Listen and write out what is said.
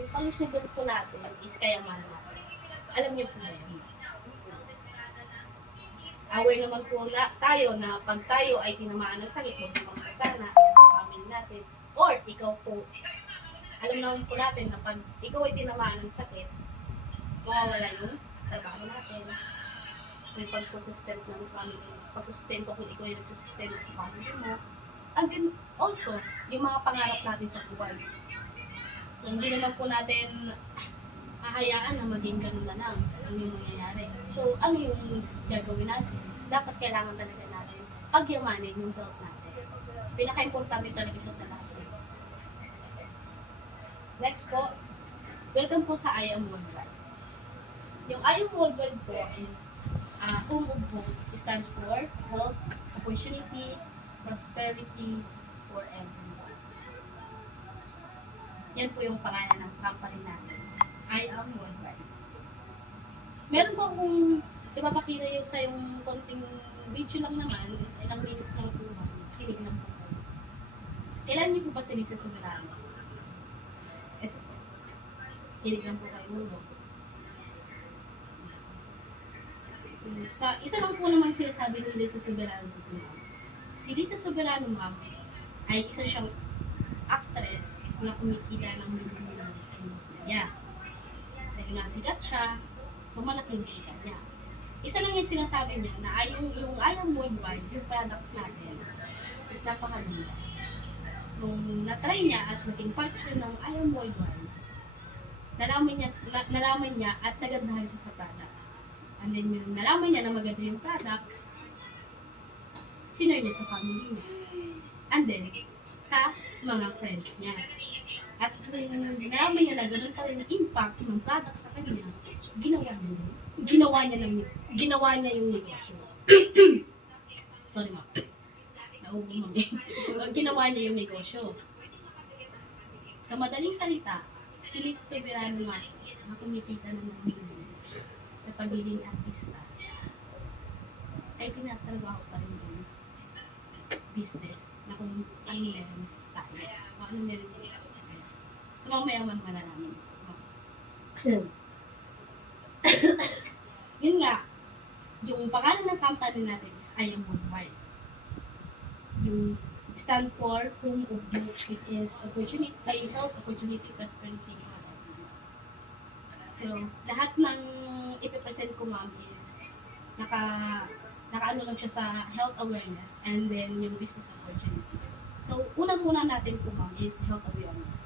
yung kalusugan po natin is kayamanan natin. Alam niyo po ba yun? Aware naman po na tayo na pag tayo ay tinamaan ng sakit, magpapang po sana, isa sa family natin, or ikaw po, alam naman po natin na pag ikaw ay tinamaan ng sakit, mawawala yung trabaho natin, yung pagsusustento ng family, pagsusustento kung ikaw ay nagsusustento sa family mo, and then also, yung mga pangarap natin sa buhay. So, hindi naman po natin hahayaan na maging ganun na lang ang yung mangyayari. So, ano yung gagawin natin? Dapat kailangan talaga natin pagyamanin yung health natin. Pinaka-importante talaga siya sa lahat. Next po, welcome po sa I Am Worldwide. Yung I Am Worldwide po is UMUBO stands for Health, Opportunity, Prosperity for Everyone. Yan po yung pangalan ng company natin. I Am Worldwide. Meron po akong ipapakita yung sa yung konting video lang naman, ilang minutes lang po, kinig lang po. Kailan niyo po ba si Lisa Soberano? Ito po. Kinig lang po kayo mulo. Sa isa lang po naman sinasabi ni Lisa Soberano dito, ma'am. Si Lisa Soberano, ma'am, ay isa siyang actress na kumikita ng milyones sa industriya. Dahil nga sigat siya, so malaking kita niya. Isa lang yung sinasabi niya na yung I Am Worldwide, yung products natin, is napakaganda. Nung na-try niya at naging part siya ng I Am Worldwide, nalaman niya at nagandahan siya sa products. And then yung nalaman niya na maganda yung products, sinare niya sa family niya. And then, sa mga friends niya. At nalaman niya na ganun pa rin yung impact ng products sa kanya, ginawa niya yung negosyo. Sorry ma'am. Naubo mami. Ginawa niya yung negosyo. Sa madaling salita, si Lisa Soberano nga, kumikita ng milyon sa pagiging artista, ay tinatrabaho pa rin yung business na kung ano meron tayo. Kung ano meron tayo. So mamaya malalaman. Yun nga, yung pangalan ng company natin is I Am Worldwide. Yung stand for UMUBO, which is opportunity, health, opportunity, prosperity, and everyone. So, lahat ng ipipresent ko, ma'am, is nakaano lang siya sa health awareness and then yung business opportunity. So, unang-una natin po, ma'am, is health awareness.